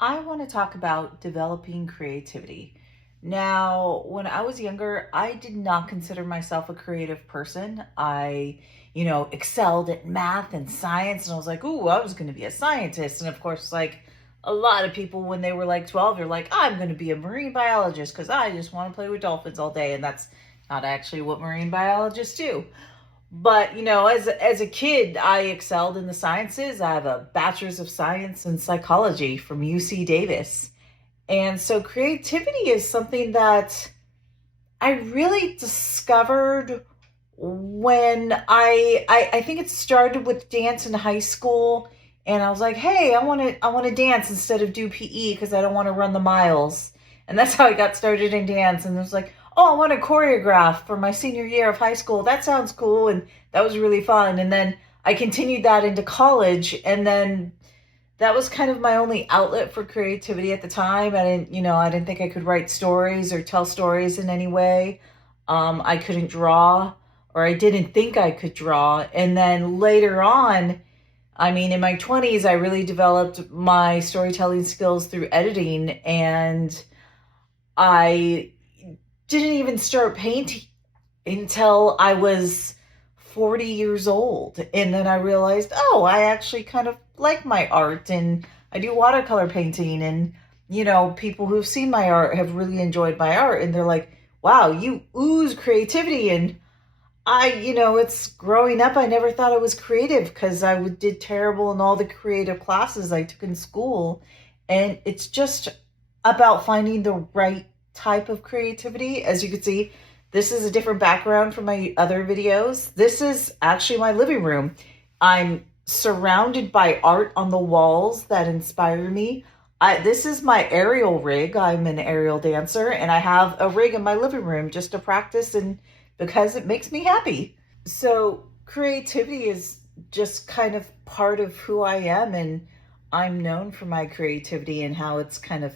I want to talk about developing creativity. Now, when I was younger, I did not consider myself a creative person. I excelled at math and science, and I was like, ooh, I was going to be a scientist. And of course, like a lot of people when they were like 12, they're like, I'm going to be a marine biologist because I just want to play with dolphins all day. And that's not actually what marine biologists do. But as a kid, I excelled in the sciences. I have a bachelor's of science in psychology from UC Davis. And so creativity is something that I really discovered when I think it started with dance in high school, and I was like, "Hey, I want to dance instead of do PE because I don't want to run the miles." And that's how I got started in dance, and it was like, "Oh, I want to choreograph for my senior year of high school. That sounds cool." And that was really fun. And then I continued that into college, and then that was kind of my only outlet for creativity at the time. I didn't think I could write stories or tell stories in any way. I couldn't draw, or I didn't think I could draw. And then later on, in my 20s, I really developed my storytelling skills through editing, and I didn't even start painting until I was 40 years old. And then I realized, oh, I actually kind of like my art, and I do watercolor painting. And, people who've seen my art have really enjoyed my art. And they're like, wow, you ooze creativity. And it's growing up. I never thought I was creative because did terrible in all the creative classes I took in school. And it's just about finding the right type of creativity. As you can see, this is a different background from my other videos. This is actually my living room. I'm surrounded by art on the walls that inspire me. This is my aerial rig. I'm an aerial dancer, and I have a rig in my living room just to practice and because it makes me happy. So creativity is just kind of part of who I am, and I'm known for my creativity and how it's kind of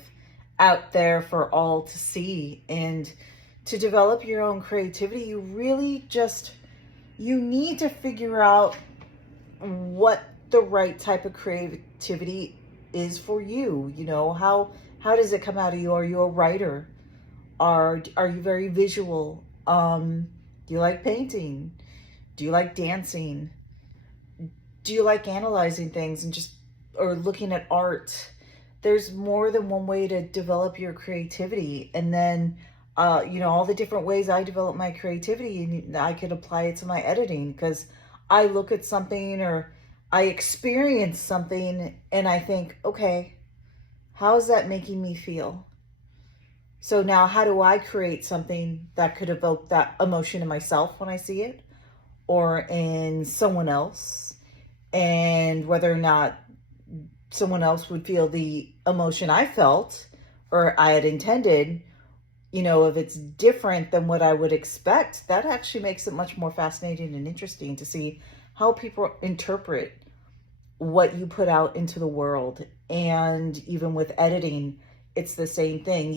out there for all to see. And to develop your own creativity, you need to figure out what the right type of creativity is for you. How does it come out of you? Are you a writer? Are you very visual? Do you like painting? Do you like dancing? Do you like analyzing things or looking at art? There's more than one way to develop your creativity. And then all the different ways I develop my creativity, and I could apply it to my editing, because I look at something or I experience something and I think, okay, how is that making me feel? So now how do I create something that could evoke that emotion in myself when I see it or in someone else? And whether or not someone else would feel the emotion I felt or I had intended, if it's different than what I would expect, that actually makes it much more fascinating and interesting to see how people interpret what you put out into the world. And even with editing, it's the same thing.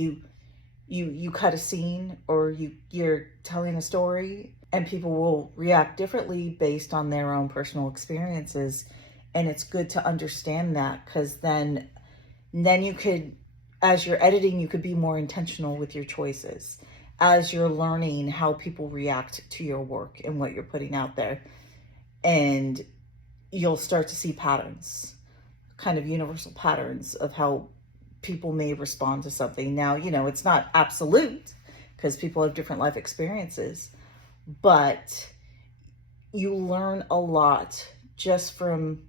You cut a scene, or you're telling a story, and people will react differently based on their own personal experiences. And it's good to understand that, because then you could, as you're editing, you could be more intentional with your choices as you're learning how people react to your work and what you're putting out there. And you'll start to see patterns, kind of universal patterns of how people may respond to something. Now, it's not absolute because people have different life experiences, but you learn a lot just from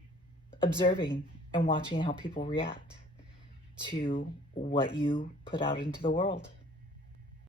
observing and watching how people react to what you put out into the world.